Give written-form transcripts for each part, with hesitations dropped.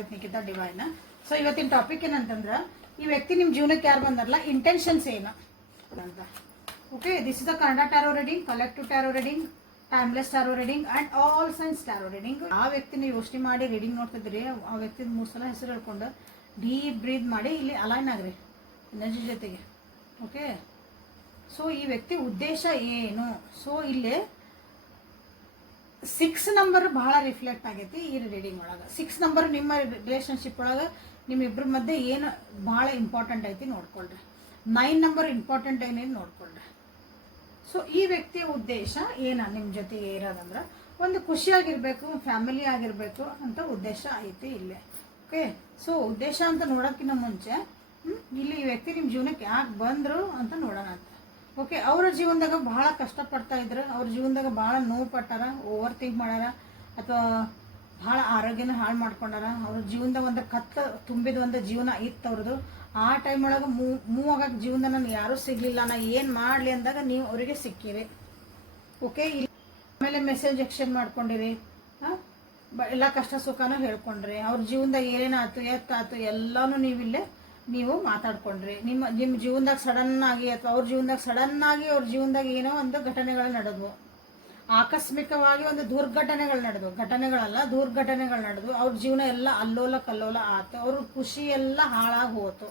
With Nikhita divine. So ಇವತ್ತಿನ topic ಏನಂತಂದ್ರೆ, ಈ ವ್ಯಕ್ತಿ ನಿಮ್ಮ ಜೀವನಕ್ಕೆ ಯಾರು ಬಂದಾರಲ್ಲ, ಇಂಟೆನ್ಷನ್ಸ್ ಏನು ಅಂತ. Okay, this is the Kannada tarot reading, collective tarot reading, timeless tarot reading and all science tarot reading. ಆ ವ್ಯಕ್ತಿನ ಯೋಚನೆ ಮಾಡಿ ರೀಡಿಂಗ್ ನೋಡ್ತಿದ್ರಿ, ಆ ವ್ಯಕ್ತಿದ 3 ಸಲ ಹೆಸರು ಹೇಳ್ಕೊಂಡು ಡೀಪ್ ಬ್ರೀದ್ ಮಾಡಿ ಇಲ್ಲಿ ಅಲೈನ್ ಆಗ್ರಿ ಎನರ್ಜಿ ಜೊತೆಗೆ. ಓಕೆ, ಸೊ ಈ ವ್ಯಕ್ತಿ ಉದ್ದೇಶ ಏನು? ಸೊ ಇಲ್ಲಿ 6 ನಂಬರ್ ಬಹಳ ರಿಫ್ಲೆಕ್ಟ್ ಆಗೈತಿ ಈ ರೀಡಿಂಗ್ ಒಳಗೆ. 6 ನಂಬರ್ ನಿಮ್ಮ ರಿಲೇಶನ್ಶಿಪ್ ಒಳಗೆ ನಿಮ್ಮಿಬ್ಬರ ಮಧ್ಯೆ ಏನು ಭಾಳ ಇಂಪಾರ್ಟೆಂಟ್ ಐತಿ ನೋಡ್ಕೊಳ್ರಿ. 9 ನಂಬರ್ ಇಂಪಾರ್ಟೆಂಟ್ ಏನೇನು ನೋಡ್ಕೊಳ್ರಿ. ಸೊ ಈ ವ್ಯಕ್ತಿಯ ಉದ್ದೇಶ ಏನ ನಿಮ್ಮ ಜೊತೆಗೆ ಇರೋದಂದ್ರೆ, ಒಂದು ಖುಷಿಯಾಗಿರ್ಬೇಕು, ಫ್ಯಾಮಿಲಿ ಆಗಿರಬೇಕು ಅಂತ ಉದ್ದೇಶ ಐತಿ ಇಲ್ಲಿ. ಓಕೆ, ಸೊ ಉದ್ದೇಶ ಅಂತ ನೋಡೋಕ್ಕಿಂತ ಮುಂಚೆ ಇಲ್ಲಿ ಈ ವ್ಯಕ್ತಿ ನಿಮ್ಮ ಜೀವನಕ್ಕೆ ಯಾಕೆ ಬಂದರು ಅಂತ ನೋಡೋಣ ಅಂತ. ಓಕೆ, ಅವರ ಜೀವನದಾಗ ಭಾಳ ಕಷ್ಟಪಡ್ತಾ ಇದ್ರು, ಅವ್ರ ಜೀವನದಾಗ ಭಾಳ ನೋವು ಪಟ್ಟಾರ, ಓವರ್ ಥಿಂಕ್ ಮಾಡ್ಯಾರ, ಅಥವಾ ಭಾಳ ಆರೋಗ್ಯನ ಹಾಳು ಮಾಡ್ಕೊಂಡಾರ. ಅವ್ರ ಜೀವನದಾಗ ಒಂದು ತುಂಬಿದ ಒಂದು ಜೀವನ ಇತ್ತು ಅವ್ರದ್ದು. ಆ ಟೈಮ್ ಒಳಗೆ ಮೂವ್ ಆಗಕ್ಕೆ ಜೀವನದಾಗ ನನಗೆ ಯಾರೂ ಸಿಗಲಿಲ್ಲ, ನಾ ಏನು ಮಾಡಲಿ ಅಂದಾಗ ನೀವು ಅವರಿಗೆ ಸಿಕ್ಕಿರಿ. ಓಕೆ, ಆಮೇಲೆ ಮೆಸೇಜ್ ಎಕ್ಸ್ಚೇಂಜ್ ಮಾಡ್ಕೊಂಡಿರಿ, ಎಲ್ಲ ಕಷ್ಟ ಸುಖನೂ ಹೇಳ್ಕೊಂಡ್ರಿ, ಅವ್ರ ಜೀವನದಾಗ ಏನೇನಾಯ್ತು ಎತ್ತಾಯ್ತು ಎಲ್ಲನೂ ನೀವು ಮಾತಾಡ್ಕೊಂಡ್ರಿ. ನಿಮ್ಮ ಜೀವನದಾಗ ಸಡನ್ ಆಗಿ ಅಥವಾ ಅವ್ರ ಜೀವನದಾಗ ಸಡನ್ ಆಗಿ ಅವ್ರ ಜೀವನದಾಗ ಏನೋ ಒಂದು ಘಟನೆಗಳು ನಡೆದ್ವು, ಆಕಸ್ಮಿಕವಾಗಿ ಒಂದು ದುರ್ಘಟನೆಗಳು ನಡೆದ್ವು. ಅವ್ರ ಜೀವನ ಎಲ್ಲ ಅಲ್ಲೋಲ ಕಲ್ಲೋಲ ಆಯ್ತು, ಅವ್ರ ಖುಷಿ ಎಲ್ಲ ಹಾಳಾಗಿ ಹೋತು.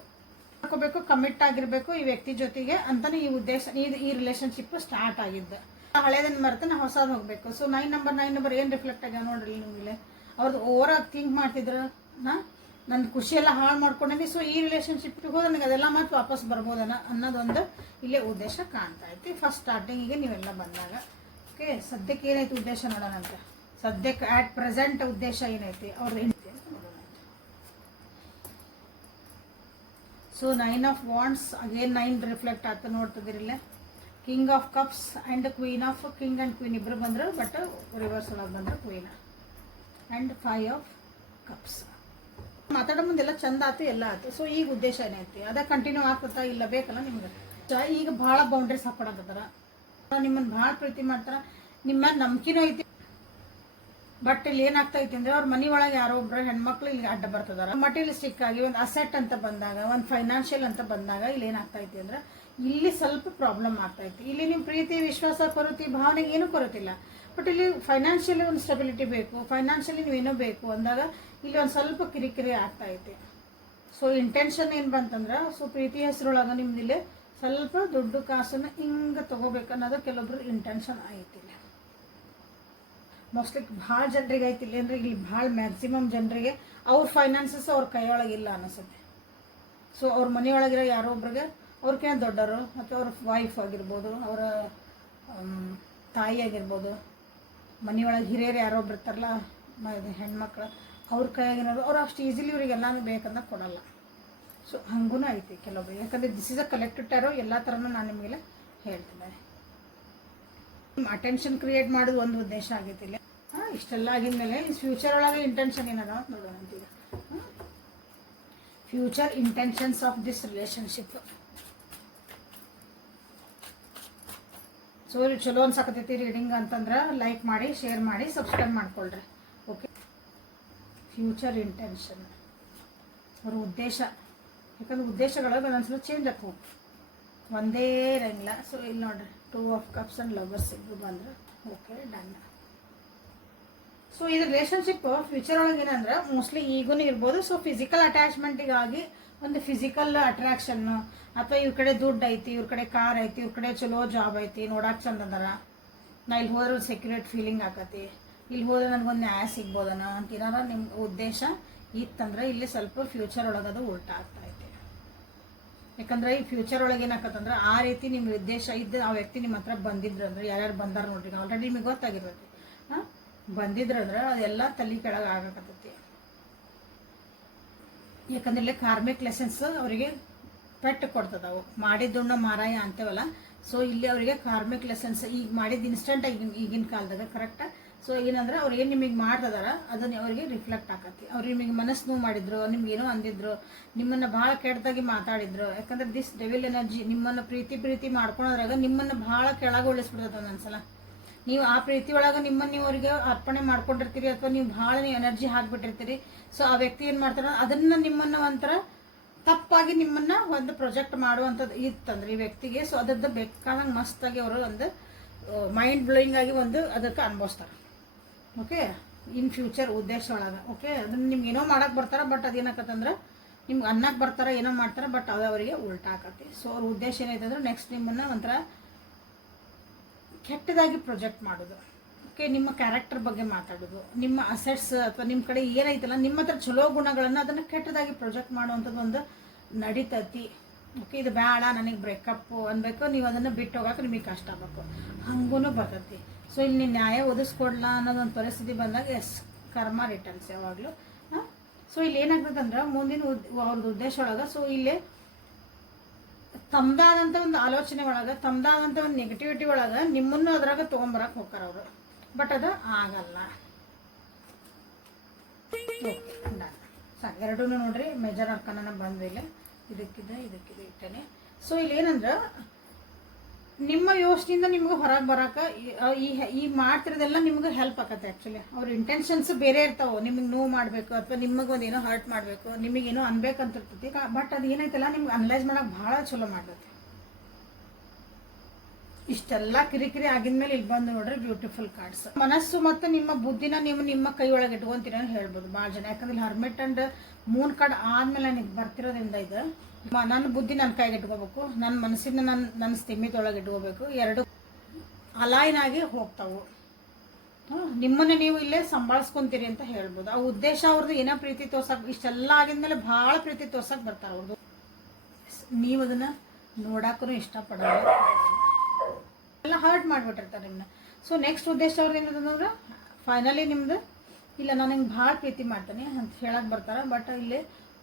ಹಾಕೋಬೇಕು, ಕಮಿಟ್ ಆಗಿರ್ಬೇಕು ಈ ವ್ಯಕ್ತಿ ಜೊತೆಗೆ ಅಂತಾನೆ ಈ ಉದ್ದೇಶ, ಈ ರಿಲೇಶನ್ಶಿಪ್ ಸ್ಟಾರ್ಟ್ ಆಗಿದ್ದು. ಹಳೇದನ್ನ ಮರೆತು ನಾವು ಹೊಸದು ಹೋಗ್ಬೇಕು. ಸೊ 9 ನಂಬರ್ ಏನು ರಿಫ್ಲೆಕ್ಟ್ ಆಗ್ಯಾವ ನೋಡ್ರಿ ನಿಮಗೆ. ಅವ್ರದ್ದು ಓವರ್ ಆಗಿ ಥಿಂಕ್ ಮಾಡ್ತಿದ್ರ, ನನ್ನ ಖುಷಿ ಎಲ್ಲ ಹಾಳು ಮಾಡ್ಕೊಂಡಿ. ಸೊ ಈ ರಿಲೇಶನ್ಶಿಪ್ಗೆ ಹೋದ್ರೆ ನನಗೆ ಅದೆಲ್ಲ ಮತ್ತೆ ವಾಪಸ್ ಬರ್ಬೋದನ ಅನ್ನೋದೊಂದು ಇಲ್ಲೇ ಉದ್ದೇಶ ಕಾಣ್ತಾ ಐತಿ ಫಸ್ಟ್ ಸ್ಟಾರ್ಟಿಂಗಿಗೆ ನೀವೆಲ್ಲ ಬಂದಾಗ. ಓಕೆ, ಸದ್ಯಕ್ಕೆ ಏನೈತಿ ಉದ್ದೇಶ ನೋಡೋಣ ಅಂತ. ಸದ್ಯಕ್ಕೆ ಆಟ್ ಪ್ರೆಸೆಂಟ್ ಉದ್ದೇಶ ಏನೈತಿ ಅವ್ರದ್ದು ನೋಡೋಣ ಅಂತ. So 9 of wands again 9 reflect ಆಗ್ತಾ ನೋಡ್ತಿದ್ದೀರಿಲ್ಲ. King of cups and queen of king and queen ಇಬ್ಬರು ಬಂದರು, ಬಟ್ ರಿವರ್ಸ್ ಒಳಗೆ ಬಂದರು ಕ್ವೀನ್. And 5 of cups. ಮಾತಾಡೋ ಮುಂದೆಲ್ಲ ಚಂದ ಆಯ್ತು, ಎಲ್ಲ ಆಯ್ತು. ಸೊ ಈಗ ಉದ್ದೇಶ ಏನೈತಿ ಅದ ಕಂಟಿನ್ಯೂ ಆಗ್ತತಾ ಇಲ್ಲ ಬೇಕಲ್ಲ ನಿಮ್ಗೆ. ಈಗ ಭಾಳ ಬೌಂಡ್ರೀಸ್ ಹಾಕೊಡಕತ್ತಾರ, ನಿಮ್ಮನ್ನು ಭಾಳ ಪ್ರೀತಿ ಮಾಡ್ತಾರ, ನಿಮ್ಮ ನಂಬಿಕೆನೂ ಐತಿ. ಬಟ್ ಇಲ್ಲಿ ಏನಾಗ್ತಾ ಐತಿ ಅಂದ್ರೆ, ಅವ್ರ ಮನೆ ಒಳಗೆ ಯಾರೋ ಒಬ್ರು ಹೆಣ್ಮಕ್ಳು ಇಲ್ಲಿ ಅಡ್ಡ ಬರ್ತದಾರ. ಮಟೀರಿಯಲಿಸ್ಟಿಕ್ ಆಗಿ ಒಂದು ಅಸೆಟ್ ಅಂತ ಬಂದಾಗ, ಒಂದು ಫೈನಾನ್ಷಿಯಲ್ ಅಂತ ಬಂದಾಗ ಇಲ್ಲಿ ಏನಾಗ್ತಾ ಐತಿ ಅಂದ್ರೆ, ಇಲ್ಲಿ ಸ್ವಲ್ಪ ಪ್ರಾಬ್ಲಮ್ ಆಗ್ತಾ ಐತಿ. ಇಲ್ಲಿ ನಿಮ್ಮ ಪ್ರೀತಿ ವಿಶ್ವಾಸ ಕೊರತೆ ಭಾವನೆಗೆ ಏನೂ ಕೊರತಿಲ್ಲ, ಬಟ್ ಇಲ್ಲಿ ಫೈನಾನ್ಷಿಯಲಿ ಒಂದು ಸ್ಟೆಬಿಲಿಟಿ ಬೇಕು, ಫೈನಾನ್ಷಿಯಲಿ ನೀವೇನೋ ಬೇಕು ಅಂದಾಗ ಇಲ್ಲಿ ಒಂದು ಸ್ವಲ್ಪ ಕಿರಿಕಿರಿ ಆಗ್ತಾ ಐತಿ. ಸೊ ಇಂಟೆನ್ಷನ್ ಏನು ಬಂತಂದ್ರೆ, ಸೊ ಪ್ರೀತಿ ಹೆಸರೊಳಗೆ ನಿಮ್ದು ಇಲ್ಲಿ ಸ್ವಲ್ಪ ದುಡ್ಡು ಕಾಸನ್ನು ಹಿಂಗೆ ತೊಗೋಬೇಕನ್ನೋದು ಕೆಲವೊಬ್ರು ಇಂಟೆನ್ಷನ್ ಐತಿ. ಮೋಸ್ಟ್ಲಿ ಭಾಳ ಜನರಿಗೆ ಐತಿಲ್ಲ ಅಂದ್ರೆ, ಇಲ್ಲಿ ಭಾಳ ಮ್ಯಾಕ್ಸಿಮಮ್ ಜನರಿಗೆ ಅವ್ರ ಫೈನಾನ್ಸಸ್ ಅವ್ರ ಕೈಯೊಳಗಿಲ್ಲ ಅನಿಸುತ್ತೆ. ಸೊ ಅವ್ರ ಮನೆಯೊಳಗಿರೋ ಯಾರೋ ಒಬ್ರಿಗೆ ಅವ್ರಿಗೇನೋ ದೊಡ್ಡವರು ಅಥವಾ ಅವ್ರ ವೈಫ್ ಆಗಿರ್ಬೋದು, ಅವರ ತಾಯಿ ಆಗಿರ್ಬೋದು, ಮನೆಯೊಳಗೆ ಹಿರಿಯರು ಯಾರೋ ಒಬ್ರು ಇರ್ತಾರಲ್ಲ ಹೆಣ್ಮಕ್ಳು, ಅವ್ರ ಕೈಯಾಗಿರೋದು ಅವ್ರು ಅಷ್ಟು ಈಸಿಲಿ ಇವ್ರಿಗೆ ಎಲ್ಲನೂ ಬೇಕಂದ್ರೆ ಕೊಡಲ್ಲ. ಸೊ ಹಂಗೂ ಐತಿ ಕೆಲವೊಬ್ರು, ಯಾಕಂದರೆ this is a collective tarot. ಎಲ್ಲ ಥರನೂ ನಾನು ನಿಮಗೆ ಹೇಳ್ತಿದ್ದೆ. ಅಟೆನ್ಷನ್ ಕ್ರಿಯೇಟ್ ಮಾಡೋದು ಒಂದು ಉದ್ದೇಶ ಆಗೈತಿ ಇಲ್ಲಿ. ಇಷ್ಟೆಲ್ಲ ಆಗಿದ್ಮೇಲೆ ಫ್ಯೂಚರ್ ಒಳಗೆ ಇಂಟೆನ್ಷನ್ ಏನದ ನೋಡೋಣ ಅಂತೀಗ. Future intentions of this relationship. So ಚಲೋ ಅನ್ಸಕತೈತಿ ರೀಡಿಂಗ್ ಅಂತಂದ್ರೆ ಲೈಕ್ ಮಾಡಿ, ಶೇರ್ ಮಾಡಿ, ಸಬ್ಸ್ಕ್ರೈಬ್ ಮಾಡ್ಕೊಳ್ರಿ. ಓಕೆ, ಫ್ಯೂಚರ್ ಇಂಟೆನ್ಷನ್ ಅವ್ರ ಉದ್ದೇಶ, ಯಾಕಂದ್ರೆ ಉದ್ದೇಶಗಳು ಒಂದೊಂದ್ಸಲ ಚೇಂಜ್ ಆಗ್ತವೆ, ಒಂದೇ ಇರಂಗಿಲ್ಲ. ಸೊ ಇಲ್ಲಿ ನೋಡ್ರಿ 2 ಆಫ್ ಕಪ್ಸ್ ಆ್ಯಂಡ್ ಲವರ್ಸ್ ಇಬ್ಬರು ಬಂದ್ರೆ ಓಕೆ ಡನ್. ಸೊ ಇದು ರಿಲೇಶನ್ಶಿಪ್ ಫ್ಯೂಚರ್ ಒಳಗೆ ಏನಂದ್ರೆ ಮೋಸ್ಟ್ಲಿ ಈಗೂ ಇರ್ಬೋದು. ಸೊ ಫಿಸಿಕಲ್ ಅಟ್ಯಾಚ್ಮೆಂಟಿಗಾಗಿ ಒಂದು ಫಿಸಿಕಲ್ ಅಟ್ರಾಕ್ಷನ್ನು, ಅಥವಾ ಇವ್ರ ಕಡೆ ದುಡ್ಡು ಐತಿ, ಇವ್ರ ಕಡೆ ಕಾರ್ ಐತಿ, ಇವ್ರ ಕಡೆ ಚಲೋ ಜಾಬ್ ಐತಿ, ನೋಡಕ್ಕೆ ಚಂದ ಅದಾರ, ನಾ ಇಲ್ಲಿ ಹೋದ್ರೆ ಒಂದು ಸೆಕ್ಯೂರಿಟಿ ಫೀಲಿಂಗ್ ಆಕತಿ, ಇಲ್ಲಿ ಹೋದ್ರೆ ನನಗೊಂದು ನ್ಯಾಯ ಸಿಗ್ಬೋದನ ಅಂತ ಏನಾರ ನಿಮ್ಮ ಉದ್ದೇಶ ಇತ್ತಂದ್ರೆ ಇಲ್ಲಿ ಸ್ವಲ್ಪ ಫ್ಯೂಚರ್ ಒಳಗದು ಉಲ್ಟಾ ಆಗ್ತಾ ಐತಿ. ಯಾಕಂದ್ರೆ ಈ ಫ್ಯೂಚರ್ ಒಳಗೆ ಏನಾಕತ್ತಂದ್ರೆ, ಆ ರೀತಿ ನಿಮ್ಮ ಉದ್ದೇಶ ಇದ್ದು ಆ ವ್ಯಕ್ತಿ ನಿಮ್ಮ ಹತ್ರ ಬಂದಿದ್ರು ಅಂದ್ರೆ, ಯಾರ್ಯಾರು ಬಂದಾರ ನೋಡ್ರಿ, ಆಲ್ರೆಡಿ ನಿಮಗೆ ಗೊತ್ತಾಗಿರ್ತೈತಿ. ಬಂದಿದ್ರಂದ್ರೆ ಅದೆಲ್ಲ ತಲೆ ಕೆಳಗೆ ಆಗಕತ್ತೈತಿ. ಯಾಕಂದ್ರೆ ಇಲ್ಲಿ ಕಾರ್ಮಿಕ್ ಲೆಸನ್ಸ್ ಅವರಿಗೆ ಪೆಟ್ಟು ಕೊಡ್ತದವು, ಮಾಡಿದ್ದುಣ್ಣ ಮಾರಾಯ ಅಂತೇವಲ್ಲ. ಸೊ ಇಲ್ಲಿ ಅವರಿಗೆ ಕಾರ್ಮಿಕ್ ಲೆಸನ್ಸ್ ಈಗ ಮಾಡಿದ್ದು ಇನ್ಸ್ಟೆಂಟ್ ಈಗಿನ ಕಾಲದಾಗ ಕರೆಕ್ಟ್. ಸೊ ಏನಂದ್ರೆ ಅವ್ರು ಏನು ನಿಮಗೆ ಮಾಡ್ತದಾರ ಅದನ್ನ ಅವ್ರಿಗೆ ರಿಫ್ಲೆಕ್ಟ್ ಆಕತಿ. ಅವ್ರು ನಿಮಗೆ ಮನಸ್ಸು ನೋವು ಮಾಡಿದ್ರು, ನಿಮ್ಗೆ ಏನೋ ಅಂದಿದ್ರು, ನಿಮ್ಮನ್ನು ಭಾಳ ಕೆಟ್ಟದಾಗಿ ಮಾತಾಡಿದ್ರು. ಯಾಕಂದ್ರೆ ದಿಸ್ ಡೆವಿಲ್ ಎನರ್ಜಿ ನಿಮ್ಮನ್ನು ಪ್ರೀತಿ ಮಾಡ್ಕೊಳೋದ್ರಾಗ ನಿಮ್ಮನ್ನು ಭಾಳ ಕೆಳಗೆ ಉಳಿಸ್ಬಿಡ್ತದೆ ಒಂದೊಂದ್ಸಲ. ನೀವು ಆ ಪ್ರೀತಿ ಒಳಗೆ ನಿಮ್ಮನ್ನು ನೀವು ಅವರಿಗೆ ಅರ್ಪಣೆ ಮಾಡ್ಕೊಂಡಿರ್ತೀರಿ, ಅಥವಾ ನೀವು ಭಾಳ ಎನರ್ಜಿ ಹಾಕ್ಬಿಟ್ಟಿರ್ತೀರಿ. ಸೊ ಆ ವ್ಯಕ್ತಿ ಏನು ಮಾಡ್ತಾರೆ, ಅದನ್ನು ನಿಮ್ಮನ್ನು ಒಂಥರ ತಪ್ಪಾಗಿ ನಿಮ್ಮನ್ನು ಒಂದು ಪ್ರೊಜೆಕ್ಟ್ ಮಾಡುವಂಥದ್ದು ಇತ್ತಂದ್ರೆ ಈ ವ್ಯಕ್ತಿಗೆ, ಸೊ ಅದದ್ದು ಬೇಕಾದಂಗೆ ಮಸ್ತಾಗಿ ಅವರು ಒಂದು ಮೈಂಡ್ ಬ್ಲೋಯಿಂಗ್ ಆಗಿ ಒಂದು ಅದಕ್ಕೆ ಅನುಭವಿಸ್ತಾರೆ. ಓಕೆ, ಇನ್ ಫ್ಯೂಚರ್ ಉದ್ದೇಶ ಒಳಗೆ. ಓಕೆ, ಅದನ್ನು ನಿಮ್ಗೆ ಏನೋ ಮಾಡಕ್ಕೆ ಬರ್ತಾರೆ, ಬಟ್ ಅದೇನಾಕತ್ತಂದ್ರೆ ನಿಮ್ಗೆ ಅನ್ನಕ್ಕೆ ಬರ್ತಾರೆ, ಏನೋ ಮಾಡ್ತಾರೆ, ಬಟ್ ಅದು ಅವರಿಗೆ ಉಲ್ಟಾ ಆಕತಿ. ಸೊ ಅವ್ರ ಉದ್ದೇಶ ಏನೈತೆ ಅಂದ್ರೆ ನೆಕ್ಸ್ಟ್ ನಿಮ್ಮನ್ನು ಒಂಥರ ಕೆಟ್ಟದಾಗಿ ಪ್ರೊಜೆಕ್ಟ್ ಮಾಡೋದು. ಓಕೆ, ನಿಮ್ಮ ಕ್ಯಾರೆಕ್ಟರ್ ಬಗ್ಗೆ ಮಾತಾಡೋದು, ನಿಮ್ಮ ಅಸೆಟ್ಸ್ ಅಥವಾ ನಿಮ್ಮ ಕಡೆ ಏನೈತಲ್ಲ ನಿಮ್ಮ ಹತ್ರ ಚಲೋ ಗುಣಗಳನ್ನು ಅದನ್ನು ಕೆಟ್ಟದಾಗಿ ಪ್ರೊಜೆಕ್ಟ್ ಮಾಡುವಂಥದ್ದು ಒಂದು ನಡೀತತಿ. ಓಕೆ, ಇದು ಬೇಡ ನನಗೆ ಬ್ರೇಕಪ್ ಅನ್ಬೇಕು, ನೀವು ಅದನ್ನು ಬಿಟ್ಟು ಹೋಗೋಕೆ ನಿಮಗೆ ಕಷ್ಟ ಆಗಬೇಕು, ಹಂಗೂ ಬರ್ತೈತಿ. ಸೊ ಇಲ್ಲಿ ನೀನು ನ್ಯಾಯ ಒದಿಸ್ಕೊಡ್ಲ ಅನ್ನೋದೊಂದು ಪರಿಸ್ಥಿತಿ ಬಂದಾಗ ಎಸ್ ಕರ್ಮ ರಿಟರ್ನ್ಸ್ ಯಾವಾಗಲೂ. ಸೊ ಇಲ್ಲಿ ಏನಾಗ್ತದಂದ್ರೆ ಮುಂದಿನ ಅವ್ರದ್ದು ಉದ್ದೇಶ ಒಳಗೆ, ಸೊ ಇಲ್ಲಿ ತಮ್ಮದಾದಂಥ ಒಂದು ಆಲೋಚನೆ ಒಳಗೆ, ತಮ್ಮದಾದಂಥ ಒಂದು ನೆಗೆಟಿವಿಟಿ ಒಳಗೆ ನಿಮ್ಮನ್ನು ಅದ್ರಾಗ ತೊಗೊಂಬರಕ್ಕೆ ಹೋಗ್ತಾರೆ ಅವರು, ಬಟ್ ಅದು ಆಗಲ್ಲ. ಸಾಕು, ಎರಡೂ ನೋಡ್ರಿ ಮೇಜರ್ ಅರ್ಕನ ಬಂದಿಲ್ಲ, ಇದಕ್ಕಿದೆ ಇಟ್ಟೇನೆ. ಸೊ ಇಲ್ಲಿ ಏನಂದ್ರೆ ನಿಮ್ಮ ಯೋಚನೆಯಿಂದ ನಿಮ್ಗೆ ಹೊರಗೆ ಬರೋಕೆ ಈ ಮಾಡ್ತಿರೋದೆಲ್ಲ ನಿಮ್ಗೆ ಹೆಲ್ಪ್ ಆಗತ್ತೆ. ಆ್ಯಕ್ಚುಲಿ ಅವ್ರ ಇಂಟೆನ್ಷನ್ಸ್ ಬೇರೆ ಇರ್ತಾವೆ, ನಿಮಗೆ ನೋವು ಮಾಡಬೇಕು ಅಥವಾ ನಿಮಗೆ ಒಂದು ಏನೋ ಹರ್ಟ್ ಮಾಡಬೇಕು, ನಿಮಗೇನೋ ಅನ್ಬೇಕಂತ ಇರ್ತೈತಿ, ಬಟ್ ಅದು ಏನೈತಲ್ಲ ನಿಮ್ಗೆ ಅನಲೈಸ್ ಮಾಡೋಕೆ ಭಾಳ ಚಲೋ ಮಾಡ್ತೈತಿ. ಇಷ್ಟೆಲ್ಲ ಕಿರಿಕಿರಿ ಆಗಿದ್ಮೇಲೆ ಇಲ್ಲಿ ಬಂದು ನೋಡ್ರಿ ಬ್ಯೂಟಿಫುಲ್ ಕಾರ್ಡ್ಸ್. ಮನಸ್ಸು ಮತ್ತು ನಿಮ್ಮ ಬುದ್ಧಿನ ನೀವು ನಿಮ್ಮ ಕೈ ಒಳಗೆ ಇಟ್ಕೊಂತೀರ ಅಂತ ಹೇಳ್ಬೋದು ಭಾಳ ಜನ. ಯಾಕಂದ್ರೆ ಹರ್ಮಿಟ್ ಅಂಡ್ ಮೂನ್ ಕಾರ್ಡ್ ಆದ್ಮೇಲೆ ನನಗೆ ಬರ್ತಿರೋದ್ರಿಂದ ಇದು ನನ್ನ ಬುದ್ಧಿ ನನ್ನ ಕೈಗೆ ಇಟ್ಕೋಬೇಕು, ನನ್ನ ಮನಸ್ಸಿನ ನನ್ನ ಸ್ಥಿಮಿತೊಳಗೆ ಇಟ್ಕೋಬೇಕು, ಎರಡು ಅಲೈನ್ ಆಗಿ ಹೋಗ್ತಾವು. ನಿಮ್ಮನ್ನ ನೀವು ಇಲ್ಲೇ ಸಂಭಾಳಿಸ್ಕೊಂತೀರಿ ಅಂತ ಹೇಳ್ಬೋದು. ಆ ಉದ್ದೇಶ ಅವ್ರದ್ದು ಏನೋ ಪ್ರೀತಿ ತೋರ್ಸಕ್, ಇಷ್ಟೆಲ್ಲ ಆಗಿದ್ಮೇಲೆ ಭಾಳ ಪ್ರೀತಿ ತೋರ್ಸಕ್ ಬರ್ತಾರೆ ಅವ್ರದ್ದು. ನೀವು ಅದನ್ನ ನೋಡಕ್ಕೂ ಇಷ್ಟಪಡೋಲ್ಲ, ಎಲ್ಲ ಹರ್ಟ್ ಮಾಡಿಬಿಟ್ಟಿರ್ತಾರೆ ನಿಮ್ಮನ್ನ. ಸೊ ನೆಕ್ಸ್ಟ್ ಉದ್ದೇಶ ಅವ್ರದ್ದು ಏನಂತಂದ್ರೆ ಫೈನಲಿ ನಿಮ್ದು ಇಲ್ಲ ನಾನು ಹಿಂಗೆ ಭಾಳ ಪ್ರೀತಿ ಮಾಡ್ತೀನಿ ಅಂತ ಹೇಳಕ್ಕೆ ಬರ್ತಾರೆ, ಬಟ್ ಇಲ್ಲಿ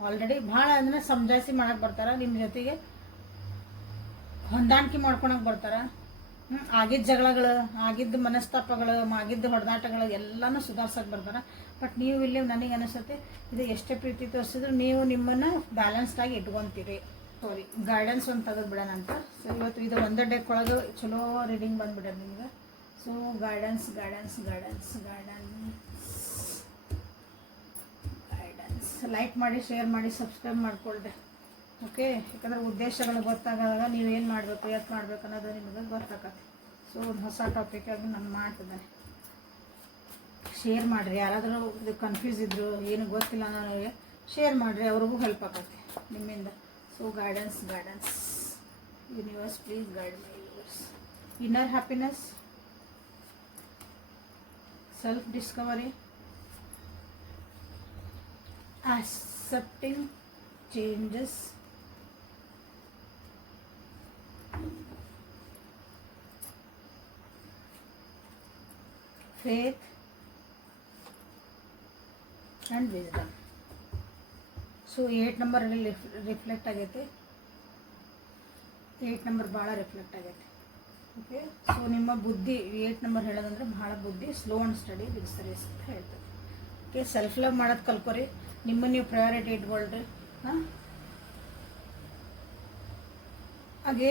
ಆಲ್ರೆಡಿ ಭಾಳ ಅದನ್ನ ಸಮಜಾಯಿಸಿ ಮಾಡಕ್ಕೆ ಬರ್ತಾರೆ, ನಿಮ್ಮ ಜೊತೆಗೆ ಹೊಂದಾಣಿಕೆ ಮಾಡ್ಕೊಳಕ್ಕೆ ಬರ್ತಾರೆ. ಆಗಿದ್ದ ಜಗಳಗಳು, ಆಗಿದ್ದ ಮನಸ್ತಾಪಗಳು, ಆಗಿದ್ದ ಹೊಡೆದಾಟಗಳು ಎಲ್ಲನೂ ಸುಧಾರ್ಸಕ್ಕೆ ಬರ್ತಾರೆ. ಬಟ್ ನೀವು ಇಲ್ಲಿ ನನಗೆ ಅನಿಸುತ್ತೆ ಇದು ಎಷ್ಟೇ ಪ್ರೀತಿ ತೋರಿಸಿದ್ರು ನೀವು ನಿಮ್ಮನ್ನು ಬ್ಯಾಲೆನ್ಸ್ಡ್ ಆಗಿ ಇಟ್ಕೊತೀರಿ. ಸಾರಿ, ಗೈಡೆನ್ಸ್ ಒಂದು ತೆಗೆದು ಬಿಡೋಣ ಅಂತ. ಸೊ ಇವತ್ತು ಇದು ಒಂದೇ ಡೇಕ್ ಒಳಗೆ ಚಲೋ ರೀಡಿಂಗ್ ಬಂದುಬಿಡೋದು ನಿಮ್ಗೆ. ಸೊ ಗೈಡೆನ್ಸ್ ಲೈಕ್ ಮಾಡಿ, ಶೇರ್ ಮಾಡಿ, ಸಬ್ಸ್ಕ್ರೈಬ್ ಮಾಡಿಕೊಳ್ಳ್ರಿ. ಓಕೆ, ಯಾಕಂದ್ರೆ ಉದ್ದೇಶಗಳು ಗೊತ್ತಾಗದಾಗ ನೀವೇನು ಮಾಡಬೇಕು, ಯಾಕೆ ಮಾಡಬೇಕು ಅನ್ನೋದು ನಿಮಗೆ ಗೊತ್ತಾಗತ್ತೆ. ಸೊ ಒಂದು ಹೊಸ ಟಾಪಿಕ್ ಆಗಿ ನಾನು ಮಾಡ್ತಿದ್ದೇನೆ, ಶೇರ್ ಮಾಡಿರಿ. ಯಾರಾದರೂ ಇದು ಕನ್ಫ್ಯೂಸ್ ಇದ್ದರು, ಏನು ಗೊತ್ತಿಲ್ಲ ನನಗೆ ಶೇರ್ ಮಾಡಿರಿ, ಅವ್ರಿಗೂ ಹೆಲ್ಪ್ ಆಗತ್ತೆ ನಿಮ್ಮಿಂದ. So guidance, universe please guide my universe. Inner happiness, self discovery, accepting changes, faith and wisdom. So 8 ನಂಬರಲ್ಲಿ ರಿಫ್ಲೆಕ್ಟ್ ಆಗೈತೆ, 8 ನಂಬರ್ ಭಾಳ ರಿಫ್ಲೆಕ್ಟ್ ಆಗೈತೆ. ಓಕೆ, ಸೊ ನಿಮ್ಮ ಬುದ್ಧಿ 8 ನಂಬರ್ ಹೇಳೋದಂದ್ರೆ ಭಾಳ ಬುದ್ಧಿ, slow and study will service ಅಂತ ಹೇಳ್ತದೆ. ಓಕೆ, ಸೆಲ್ಫ್ ಲವ್ ಮಾಡೋದು ಕಲ್ಕೊರಿ, ನಿಮ್ಮ ನೀವು ಪ್ರಯಾರಿಟಿ ಇಟ್ಕೊಳ್ರಿ. ಅದೇ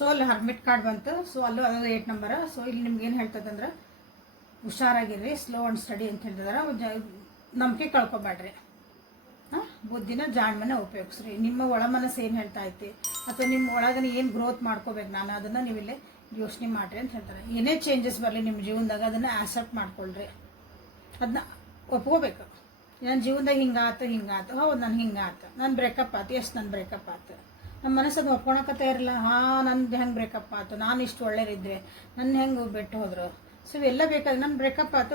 ಸೊ ಅಲ್ಲಿ ಹರ್ಮಿಟ್ ಕಾರ್ಡ್ ಬಂತು, ಸೊ ಅಲ್ಲೂ ಅದು 8 ನಂಬರ್. ಸೊ ಇಲ್ಲಿ ನಿಮ್ಗೆ ಏನು ಹೇಳ್ತದಂದ್ರೆ ಹುಷಾರಾಗಿರ್ರಿ, ಸ್ಲೋ ಆ್ಯಂಡ್ ಸ್ಟಡಿ ಅಂತ ಹೇಳ್ತಿದಾರೆ. ನಂಬಿಕೆ ಕಳ್ಕೊಬೇಡ್ರಿ, ಬುದ್ಧಿನ ಜಾಣ್ಮನ ಉಪಯೋಗಿಸ್ರಿ. ನಿಮ್ಮ ಒಳ ಮನಸ್ಸು ಏನು ಹೇಳ್ತಾ ಐತಿ ಅಥವಾ ನಿಮ್ಮ ಒಳಗನೆ ಏನು ಗ್ರೋತ್ ಮಾಡ್ಕೋಬೇಕು ನಾನು, ಅದನ್ನು ನೀವಿಲ್ಲೇ ಯೋಚನೆ ಮಾಡಿರಿ ಅಂತ ಹೇಳ್ತಾರೆ. ಏನೇ ಚೇಂಜಸ್ ಬರಲಿ ನಿಮ್ಮ ಜೀವನದಾಗ ಅದನ್ನು ಆಕ್ಸೆಪ್ಟ್ ಮಾಡ್ಕೊಳ್ರಿ, ಅದನ್ನ ಒಪ್ಕೋಬೇಕು. ನನ್ನ ಜೀವನದಾಗ ಹಿಂಗಾತು, ಹೌದು ನಾನು ಹಿಂಗಾತು, ನಾನು ಬ್ರೇಕಪ್ ಆಯ್ತು, ಎಷ್ಟು ನನ್ನ ಬ್ರೇಕಪ್ ಆಯ್ತು, ನಮ್ಮ ಮನಸ್ಸನ್ನು ಒಪ್ಕೊಳಕತ್ತೇ ಇರಲ್ಲ. ನಂದು ಹೆಂಗೆ ಬ್ರೇಕಪ್ ಆಯ್ತು, ನಾನು ಇಷ್ಟು ಒಳ್ಳೆಯರಿದ್ದೆ, ನನ್ನ ಹೆಂಗೆ ಬಿಟ್ಟು ಹೋದ್ರು. ಸೊ ಇವೆಲ್ಲ ಬೇಕಾದ್ರೆ ನನ್ನ ಬ್ರೇಕಪ್ ಆಯ್ತು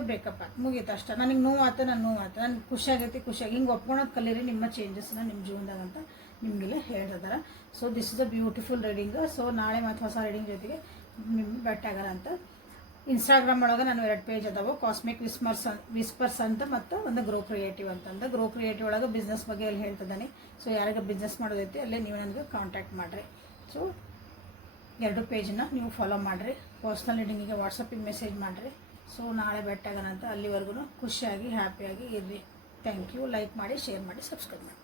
ಮುಗೀತು ಅಷ್ಟೇ. ನನಗೆ ನೋವಾಯ್ತು, ನನಗೆ ಖುಷಿಯಾಗೈತಿ, ಹಿಂಗೆ ಒಪ್ಕೊಳೋದು ಕಲೀರಿ ನಿಮ್ಮ ಚೇಂಜಸ್ನ ನಿಮ್ಮ ಜೀವನದಾಗ ಅಂತ ನಿಮಗೆಲ್ಲ ಹೇಳಿದಾರೆ. So this is a beautiful reading. So ನಾಳೆ ಮತ್ತು ಹೊಸ ರೀಡಿಂಗ್ ಜೊತೆಗೆ ನಿಮ್ಗೆ ಬೆಟ್ಟಾಗಲ್ಲ ಅಂತ. ಇನ್ಸ್ಟಾಗ್ರಾಮ್ ಒಳಗೆ ನಾನು 2 ಪೇಜ್ ಅದಾವೆ, ಕಾಸ್ಮಿಕ್ ವಿಸ್ಪರ್ಸ್ ಅಂತ ಮತ್ತು ಒಂದು ಗ್ರೋ ಕ್ರಿಯೇಟಿವ್ ಅಂತಂದು. ಗ್ರೋ ಕ್ರಿಯೇಟಿವ್ ಒಳಗೆ ಬಿಸ್ನೆಸ್ ಬಗ್ಗೆ ಅಲ್ಲಿ ಹೇಳ್ತಿದ್ದಾನೆ. ಸೊ ಯಾರಿಗೆ ಬಿಸ್ನೆಸ್ ಮಾಡೋದೈತಿ ಅಲ್ಲೇ ನೀವು ನನಗೆ ಕಾಂಟ್ಯಾಕ್ಟ್ ಮಾಡಿರಿ. ಸೊ 2 ಪೇಜನ್ನ ನೀವು ಫಾಲೋ ಮಾಡಿರಿ. ಪರ್ಸ್ನಲ್ ರೀಡಿಂಗಿಗೆ ವಾಟ್ಸಪ್ಪಿಗೆ ಮೆಸೇಜ್ ಮಾಡಿರಿ. ಸೊ ನಾಳೆ ಬೆಟ್ಟಾಗಣ ಅಂತ. ಅಲ್ಲಿವರೆಗೂ ಖುಷಿಯಾಗಿ ಹ್ಯಾಪಿಯಾಗಿ ಇರ್ರಿ. Thank you. ಲೈಕ್ ಮಾಡಿ, ಶೇರ್ ಮಾಡಿ, ಸಬ್ಸ್ಕ್ರೈಬ್ ಮಾಡಿ.